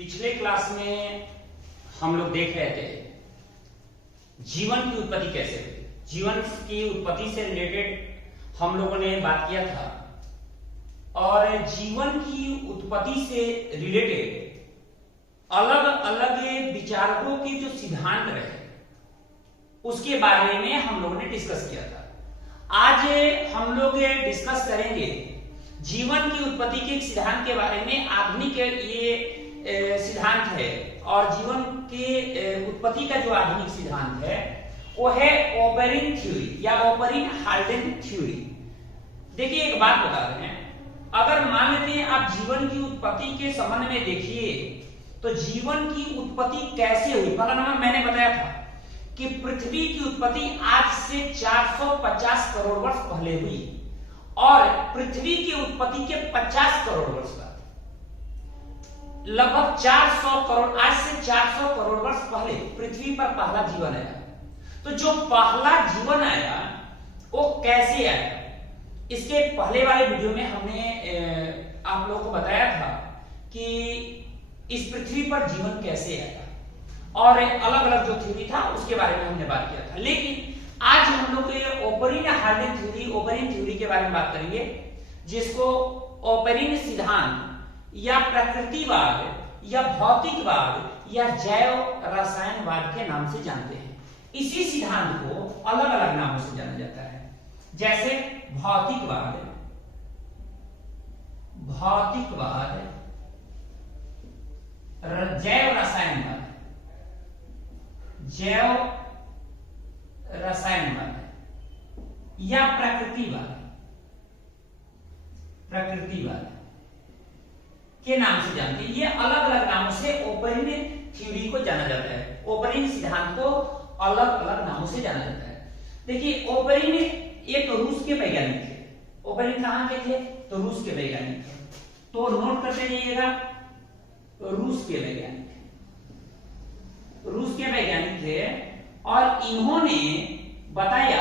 पिछले क्लास में हम लोग देख रहे थे जीवन की उत्पत्ति कैसे हुई। जीवन की उत्पत्ति से रिलेटेड हम लोगों ने बात किया था और जीवन की उत्पत्ति से रिलेटेड अलग अलग विचारकों के जो सिद्धांत रहे उसके बारे में हम लोगों ने डिस्कस किया था। आज हम लोग डिस्कस करेंगे जीवन की उत्पत्ति के एक सिद्धांत के बारे में। आधुनिक ये सिद्धांत है और जीवन के उत्पत्ति का जो आधुनिक सिद्धांत है वो है ओपेरिन थ्योरी या ओपेरिन हाल्डेन थ्योरी। देखिए एक बात बता रहे हैं, अगर मान लेते हैं आप जीवन की उत्पत्ति के संबंध में देखिए तो जीवन की उत्पत्ति कैसे हुई। पहला नंबर मैंने बताया था कि पृथ्वी की उत्पत्ति आज से 450 करोड़ वर्ष पहले हुई और पृथ्वी की उत्पत्ति के 50 करोड़ वर्ष बाद लगभग 400 करोड़, आज से 400 करोड़ वर्ष पहले पृथ्वी पर पहला जीवन आया। तो जो पहला जीवन आया वो कैसे आया, इसके पहले वाले वीडियो में हमने आप लोगों को बताया था कि इस पृथ्वी पर जीवन कैसे आया और अलग अलग जो थ्योरी था उसके बारे में हमने बात किया था। लेकिन आज हम लोग Oparin Haldane theory, Oparin theory के बारे में बात करेंगे, जिसको ओपेरिन सिद्धांत या प्रकृतिवाद या भौतिकवाद या जैव रसायनवाद के नाम से जानते हैं। इसी सिद्धांत को अलग अलग नामों से जाना जाता है, जैसे भौतिकवाद, जैव रसायनवाद, या प्रकृतिवाद के नाम से जानते हैं। ये अलग अलग नामों से ओपेरिन थ्योरी को जाना जाता है, ओपेरिन सिद्धांत को अलग अलग नामों से जाना जाता है। देखिए ओपेरिन एक रूस के वैज्ञानिक थे। ओपेरिन कहां के थे? तो रूस के वैज्ञानिक थे। तो नोट करते जाइएगा, रूस के वैज्ञानिक थे और इन्होंने बताया,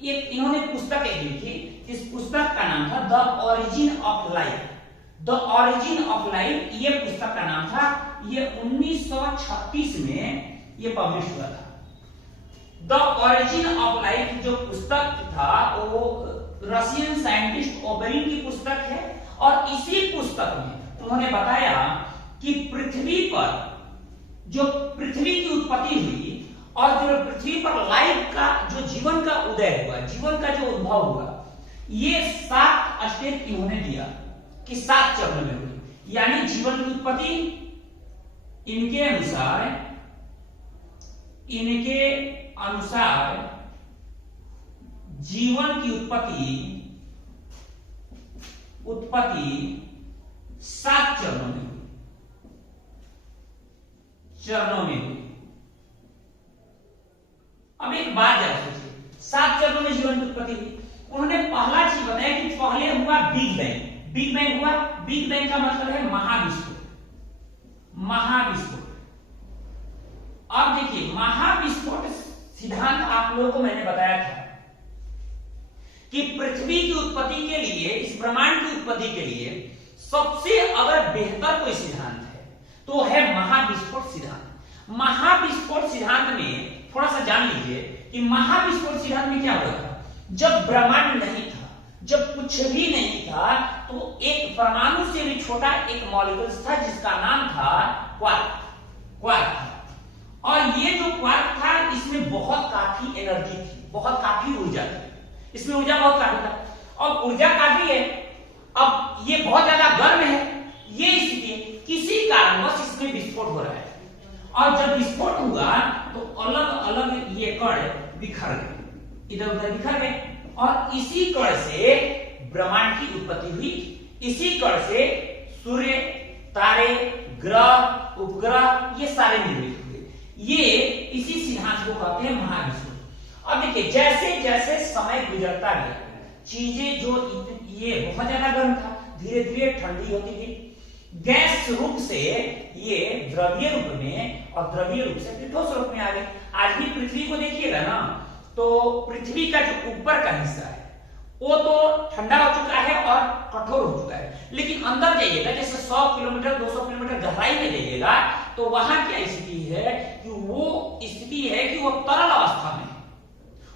इन्होंने पुस्तक एक लिखी। इस पुस्तक का नाम था the origin of life. The origin of life ये पुस्तक का नाम था। ये 1936 में ये पब्लिश हुआ था। द ओरिजिन ऑफ लाइफ जो पुस्तक था वो रशियन साइंटिस्ट ओपेरिन की पुस्तक है और इसी पुस्तक में उन्होंने बताया कि पृथ्वी पर जो पृथ्वी की उत्पत्ति हुई और जो पृथ्वी पर लाइफ का जो जीवन का उदय हुआ, जीवन का जो उद्भव हुआ, ये 7 स्टेप इन्होंने दिया कि 7 चरणों में हुई। यानी जीवन की उत्पत्ति इनके अनुसार जीवन की उत्पत्ति 7 चरणों में हुई। अब एक बात जरा सोचिए, 7 चरणों में जीवन की उत्पत्ति हुई। उन्होंने पहला चीज बताया कि पहले हुआ बिग बैंग। बिग बैंग हुआ, बिग बैंग का मतलब है महाविस्फोट। अब देखिए महाविस्फोट सिद्धांत आप लोगों को मैंने बताया था कि पृथ्वी की उत्पत्ति के लिए, इस ब्रह्मांड की उत्पत्ति के लिए सबसे अगर बेहतर कोई सिद्धांत है तो है महाविस्फोट सिद्धांत। महाविस्फोट सिद्धांत में थोड़ा सा जान लीजिए कि महाविस्फोट सिद्धांत में क्या हुआ था। जब ब्रह्मांड नहीं था, जब कुछ भी नहीं था, तो एक परमाणु से भी छोटा एक मॉलिक्यूल था जिसका नाम था क्वार्क। और ये जो क्वार्क था इसमें बहुत काफी एनर्जी थी, बहुत काफी ऊर्जा थी, इसमें ऊर्जा बहुत काफी था और ऊर्जा काफी है। अब ये बहुत ज्यादा गर्म है, ये स्थिति किसी कारणवश इसमें विस्फोट हो रहा है और जब विस्फोट हुआ तो अलग अलग ये कण बिखर गए, इधर उधर बिखर गए और इसी कण से ब्रह्मांड की उत्पत्ति हुई। इसी कण से सूर्य, तारे, ग्रह, उपग्रह ये सारे निर्मित हुए। ये इसी सिद्धांत को कहते हैं महाविस्फोट। अब देखिए जैसे जैसे समय गुजरता गया, चीजें जो ये बहुत ज्यादा गर्म था, धीरे धीरे ठंडी होती गई। गैस रूप से ये द्रव्य रूप में और द्रव्य रूप से फिर ठोस रूप में आ गई। आज भी पृथ्वी को देखिएगा ना, तो पृथ्वी का जो ऊपर का हिस्सा है वो तो ठंडा हो चुका है और कठोर हो चुका है, लेकिन अंदर जाइएगा जैसे 100 किलोमीटर 200 किलोमीटर गहराई में जाइएगा तो वहां क्या स्थिति है कि वो स्थिति है कि वो तरल अवस्था में है,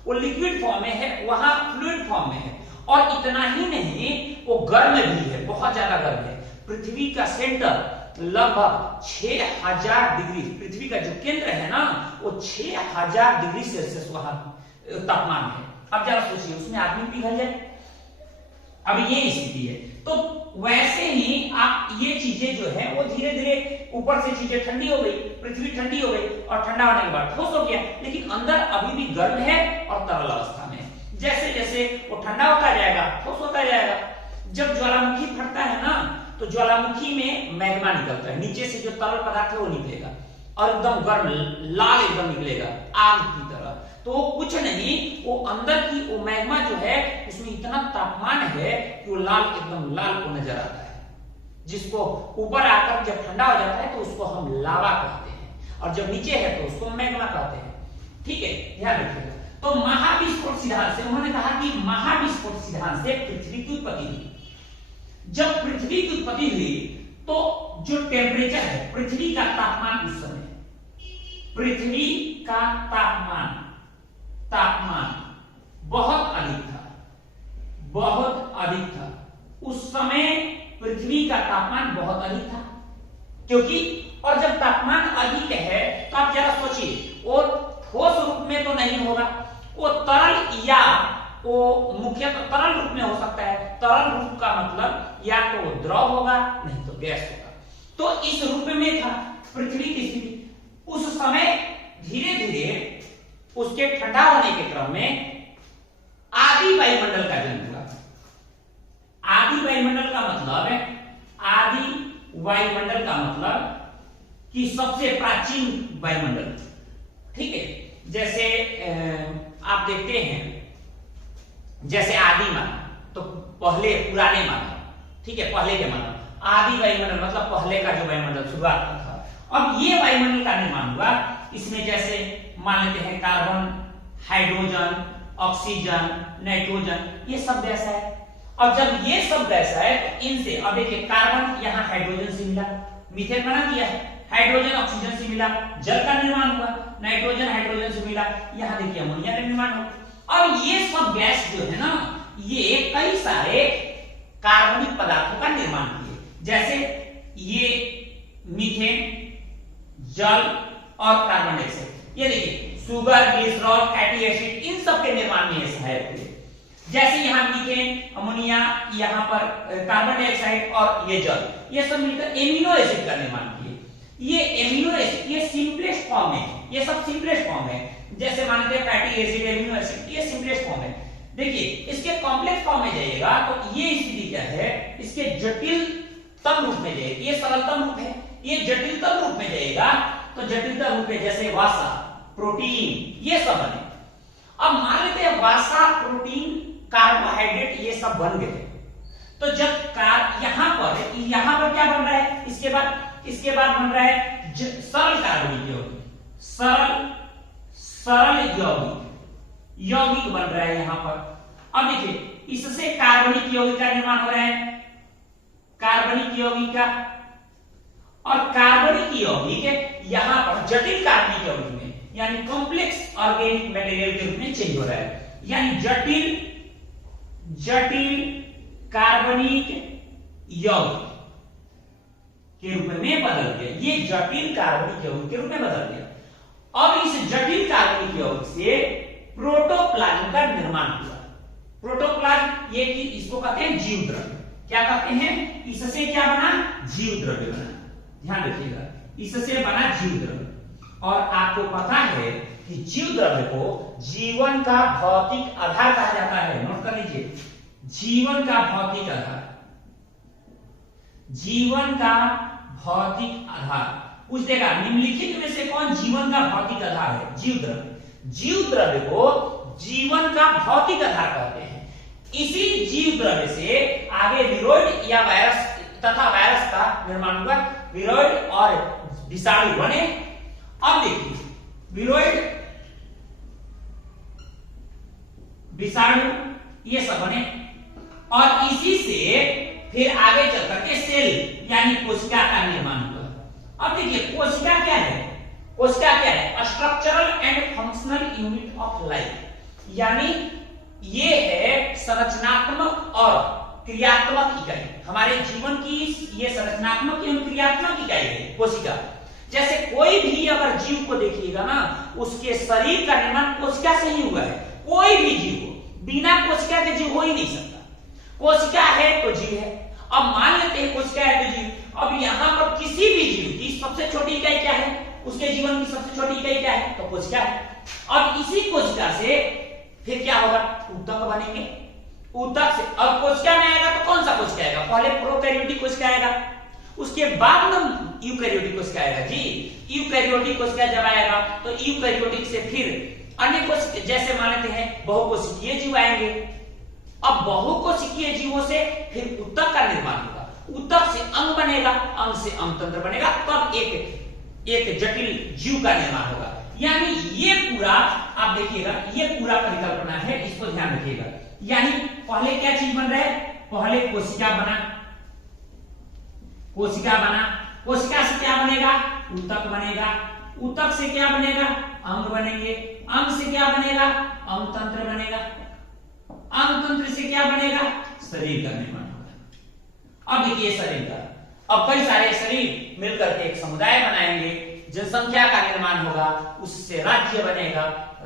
वो लिक्विड फॉर्म में है, वहां फ्लूइड फॉर्म में है। और इतना ही नहीं, वो गर्म भी है, बहुत ज्यादा गर्म है। पृथ्वी का सेंटर लगभग 6000 डिग्री, पृथ्वी का जो केंद्र है ना वो 6000 डिग्री सेल्सियस वहां तापमान है। अब जरा सोचिए उसमें आदमी पिघल जाए, अब ये स्थिति है। तो वैसे ही आप ये चीजें जो है वो धीरे धीरे ऊपर से चीजें ठंडी हो गई, पृथ्वी ठंडी हो गई और ठंडा होने के बाद ठोस हो गया, लेकिन अंदर अभी भी गर्म है और तरल अवस्था में। जैसे जैसे वो ठंडा होता जाएगा ठोस होता जाएगा। जब ज्वालामुखी फटता है ना तो ज्वालामुखी में मैग्मा निकलता है, नीचे से जो तरल पदार्थ है वो निकलेगा और एकदम गर्म लाल एकदम निकलेगा आग की तरह। तो कुछ नहीं, वो अंदर की वो मैग्मा जो है उसमें इतना तापमान है कि वो लाल एकदम लाल को नजर आता है, जिसको ऊपर आकर जब ठंडा हो जाता है तो उसको हम लावा कहते हैं और जब नीचे है तो उसको मैग्मा कहते हैं। ठीक है, ध्यान रखिएगा। तो महाविस्फोट सिद्धांत से उन्होंने कहा कि महाविस्फोट सिद्धांत से पृथ्वी की उत्पत्ति हुई। जब पृथ्वी की उत्पत्ति हुई तो जो टेम्परेचर है पृथ्वी का तापमान उस समय, पृथ्वी का तापमान बहुत अधिक था, बहुत अधिक था उस समय। पृथ्वी का तापमान बहुत अधिक था क्योंकि, और जब तापमान अधिक है तो आप जरा सोचिए वो ठोस रूप में तो नहीं होगा, वो तरल या वो मुख्यतः तरल रूप में हो सकता है। तरल रूप का मतलब या तो द्रव होगा नहीं तो गैस होगा। तो इस रूप में था पृथ्वी की स्थिति। उस समय धीरे धीरे उसके ठंडा होने के क्रम में आदि वायुमंडल का जन्म हुआ। आदि वायुमंडल का मतलब है, आदि वायुमंडल का मतलब कि सबसे प्राचीन वायुमंडल। ठीक है, जैसे आप देखते हैं जैसे आदि मानव तो पहले पुराने मानव, ठीक है, पहले के मानव। आदि वायुमंडल मतलब पहले का जो वायुमंडल शुरुआत का था। अब ये वायुमंडल का निर्माण हुआ, इसमें जैसे मान लेते हैं कार्बन, हाइड्रोजन, ऑक्सीजन, नाइट्रोजन, ये सब गैस है। और जब ये सब गैस है तो इनसे अब देखिए कार्बन यहाँ हाइड्रोजन से मिला, मीथेन बना दिया है, हाइड्रोजन ऑक्सीजन से मिला, जल का निर्माण हुआ, नाइट्रोजन हाइड्रोजन से मिला, यहाँ देखिए अमोनिया का निर्माण हुआ। और ये सब गैस जो है ना ये कई सारे कार्बनिक पदार्थों का निर्माण किए, जैसे ये मीथेन, जल और कार्बन डाइऑक्साइड। ये देखिए सुगर, ग्लिसरॉल, फैटी एसिड, इन सब के निर्माण में ये सहायक हुए। जैसे यहाँ मीथेन, अमोनिया, यहाँ पर कार्बन डाइऑक्साइड और ये जल, ये सब मिलकर एमिनो एसिड का निर्माण किए। ये एमिनो एसिड ये सिंपलेस्ट फॉर्म है, ये सब सिंपलेस्ट फॉर्म है। जैसे मानते हैं फैटी एसिड, एमिनो एसिड, ये सिंपलेस्ट फॉर्म है। देखिए इसके कॉम्प्लेक्स फॉर्म में जाइएगा तो ये स्थिति क्या है, इसके जटिलतम रूप में जाइए, ये सरलतम रूप है, ये जटिलतम रूप में जाइएगा तो जटिलतम रूप में जैसे वसा, प्रोटीन, ये सब बने। अब मान लेते हैं वसा, प्रोटीन, कार्बोहाइड्रेट ये सब बन गए, तो जब यहां पर क्या बन रहा है, इसके बाद बन रहा है सरल कार्बनिक यौगिक, सरल यौगिक बन रहा है यहां पर। अब देखिए इससे कार्बनिक यौगिक का निर्माण हो रहा है, कार्बनिक यौगिक का, और कार्बनिक यौगिक यहां पर जटिल कार्बनिक यौगिक में यानी कॉम्प्लेक्स ऑर्गेनिक मटेरियल के रूप में चेंज हो रहा है, यानी जटिल कार्बनिक यौगिक के रूप में बदल गया। ये जटिल कार्बनिक यौगिक के रूप में बदल गया। अब इस जटिल कार्बनिक यौगिक से प्रोटोप्लाज्म का निर्माण हुआ। प्रोटोप्लाज्म ये कि इसको कहते हैं जीव द्रव्य। क्या कहते हैं, इससे क्या बना, जीव द्रव्य बना। ध्यान रखिएगा, इससे बना जीव द्रव्य। और आपको पता है कि जीव द्रव्य को जीवन का भौतिक आधार कहा जाता है। नोट कर लीजिए, जीवन का भौतिक आधार, जीवन का भौतिक आधार पूछेगा निम्नलिखित में से कौन जीवन का भौतिक आधार है, जीव द्रव्य। जीव द्रव्य को जीवन का भौतिक आधार कहते हैं। इसी जीव द्रव्य से आगे विरोइड या वायरस तथा वायरस का निर्माण हुआ, विरोइड और विषाणु बने। अब देखिए विरोइड, विषाणु ये सब बने, और इसी से फिर आगे चल करके सेल यानी कोशिका का निर्माण हुआ। अब देखिए कोशिका क्या है, कोशिका क्या है, structural and functional unit of life, यानी ये है संरचनात्मक और क्रियात्मक इकाई, हमारे जीवन की ये संरचनात्मक एवं क्रियात्मक इकाई है कोशिका। जैसे कोई भी अगर जीव को देखिएगा ना, उसके शरीर का निर्माण कोशिका से ही हुआ है। कोई भी जीव बिना कोशिका के जीव हो ही नहीं सकता। कोशिका है तो जीव है। अब मान लेते हैं कोशिका है तो जीव। अब यहाँ पर किसी भी जीव की सबसे छोटी इकाई क्या है, उसके जीवन की सबसे छोटी इकाई क्या है, तो कोशिका है। अब इसी कोशिका से फिर क्या होगा, ऊतक बनेंगे। ऊतक से अब कोशिका में आएगा तो कौन सा कोशिका आएगा, पहले प्रोकैरियोटिक कोशिका आएगा, उसके बाद में यूकैरियोटिक कोशिका आएगा जी। यूकैरियोटिक कोशिका जब आएगा तो यूकैरियोटिक से फिर अन्य कोशिका, जैसे मान लेते हैं बहुकोशिकीय जीव आएंगे। अब बहुकोशिकीय जीवों से फिर ऊतक का निर्माण होगा, ऊतक से अंग बनेगा, अंग से अंगतंत्र बनेगा, तब एक जटिल जीव का निर्माण होगा। यानी ये पूरा आप देखिएगा, ये पूरा परिकल्पना है, इसको ध्यान रखिएगा। यानी पहले क्या चीज बन रहा है, पहले कोशिका बना, कोशिका बना, कोशिका से क्या बनेगा, ऊतक बनेगा, ऊतक से क्या बनेगा, अंग बनेंगे, अंग से क्या बनेगा, अंगतंत्र बनेगा, अंगतंत्र से क्या बनेगा, शरीर का निर्माण होगा। अब देखिए शरीर का, अब कई सारे शरीर मिलकर के एक समुदाय बनाएंगे, जनसंख्या का निर्माण होगा, उससे राज्य बनेगा,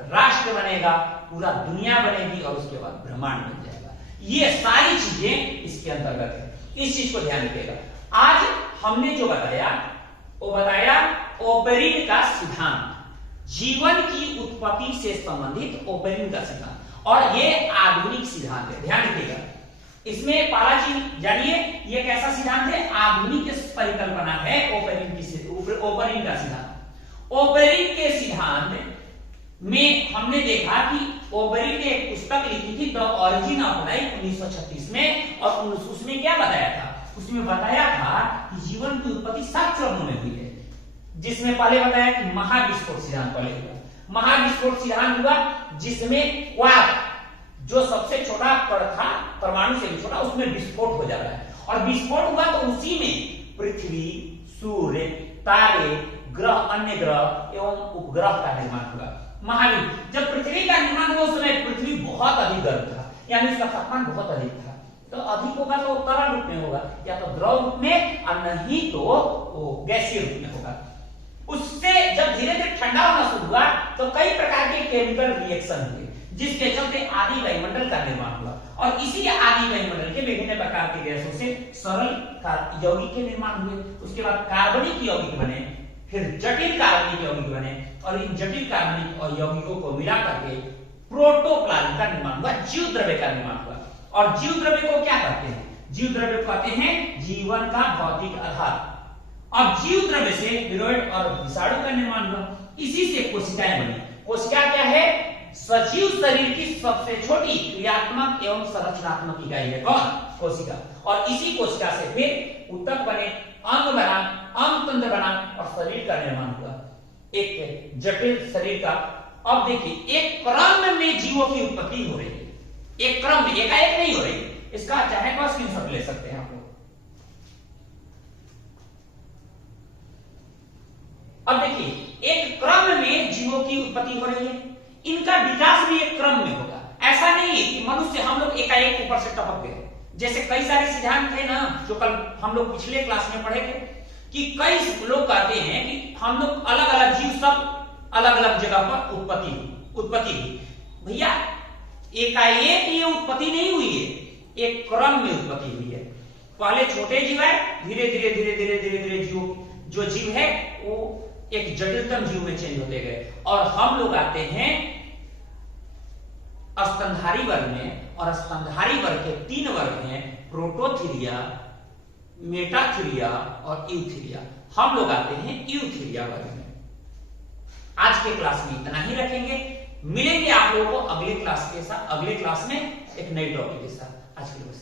राष्ट्र बनेगा, पूरा दुनिया बनेगी और उसके बाद ब्रह्मांड बन जाएगा। ये सारी चीजें इसके अंतर्गत है, इस चीज को ध्यान रखिएगा। आज हमने जो बताया वो बताया ओपेरिन का सिद्धांत, जीवन की उत्पत्ति से संबंधित ओपेरिन का सिद्धांत, और ये आधुनिक सिद्धांत है, ध्यान रखिएगा। इसमें पहला चीज जानिए, ये कैसा सिद्धांत है, आधुनिक परिकल्पना है ओपेरिन का सिद्धांत। ओपेरिन के सिद्धांत में हमने देखा कि ओपेरिन ने एक पुस्तक लिखी थी द ऑरिजिन ऑफ लाइफ 1936 में, और उसमें क्या बताया था, उसमें बताया था कि जीवन की उत्पत्ति 7 चरणों में हुई है, जिसमें पहले बताया कि महाविस्फोट सिद्धांत पहले हुआ, महाविस्फोट सिद्धांत हुआ, जिसमें क्वार्क जो सबसे छोटा कण था, परमाणु से भी छोटा, उसमें विस्फोट हो जा रहा है, और विस्फोट हुआ तो उसी में पृथ्वी, सूर्य, तारे, ग्रह, अन्य ग्रह एवं उपग्रह का निर्माण हुआ। महाविस्फोट जब पृथ्वी का निर्माण हुआ, उस समय पृथ्वी बहुत अधिक गर्म था, यानी उसका तापमान बहुत अधिक था। तो अधिक होगा तो तरल रूप में होगा, या तो द्रव रूप में, और नहीं तो गैसीय रूप में होगा। उससे जब धीरे धीरे ठंडा होना शुरू हुआ तो कई प्रकार के केमिकल रिएक्शन हुए, जिसके चलते आदि वायुमंडल का निर्माण हुआ, और इसी आदि वायुमंडल के विभिन्न प्रकार के गैसों से सरल यौगिक के निर्माण हुए। उसके बाद कार्बनिक यौगिक बने, फिर जटिल कार्बनिक यौगिक बने, और इन जटिल कार्बनिक और यौगिकों को मिला करके प्रोटोप्लाज्म का निर्माण हुआ, जीव द्रव्य का निर्माण हुआ। और जीव द्रव्य को क्या कहते हैं, जीव द्रव्य को कहते हैं जीवन का भौतिक आधार। अब जीव द्रव्य से विरोइड और विषाणु का निर्माण हुआ, इसी से कोशिकाएं बनी। कोशिका क्या है, सजीव शरीर की सबसे छोटी क्रियात्मक एवं संरचनात्मक इकाई है कौन, कोशिका। और इसी कोशिका से फिर ऊतक बने, अंग बना, अंगतंत्र बना, और शरीर का निर्माण हुआ, एक जटिल शरीर का। अब देखिए एक क्रम में जीवों की उत्पत्ति हो रही है, एक क्रम में, एकाएक नहीं हो रही। इसका चाहे तो स्क्रीनशॉट ले सकते हैं आप लोग। अब देखिए एक क्रम में जीवों की उत्पत्ति हो रही है, इनका विकास भी एक क्रम में होगा। ऐसा नहीं है कि मनुष्य हम लोग एकाएक ऊपर से टपक गए, जैसे कई सारे सिद्धांत थे ना जो कल हम लोग पिछले क्लास में पढ़े थे, कि कई लोग कहते हैं कि हम लोग अलग अलग जीव सब अलग अलग जगह पर उत्पत्ति हुई। भैया एकाएक ये उत्पत्ति नहीं हुई है, एक क्रम में उत्पत्ति हुई है। पहले छोटे जीव है, धीरे धीरे धीरे धीरे धीरे धीरे जो जीव है वो एक जटिलतम जीव में चेंज होते गए, और हम लोग आते हैं स्तनधारी वर्ग में। और स्तनधारी वर्ग के 3 वर्ग हैं, प्रोटोथीरिया, मेटाथीरिया और यूथीरिया। हम लोग आते हैं यूथीरिया वर्ग में। आज के क्लास में इतना ही रखेंगे, मिलेंगे आप लोगों को अगले क्लास में एक नई टॉपिक के साथ। आज के लिए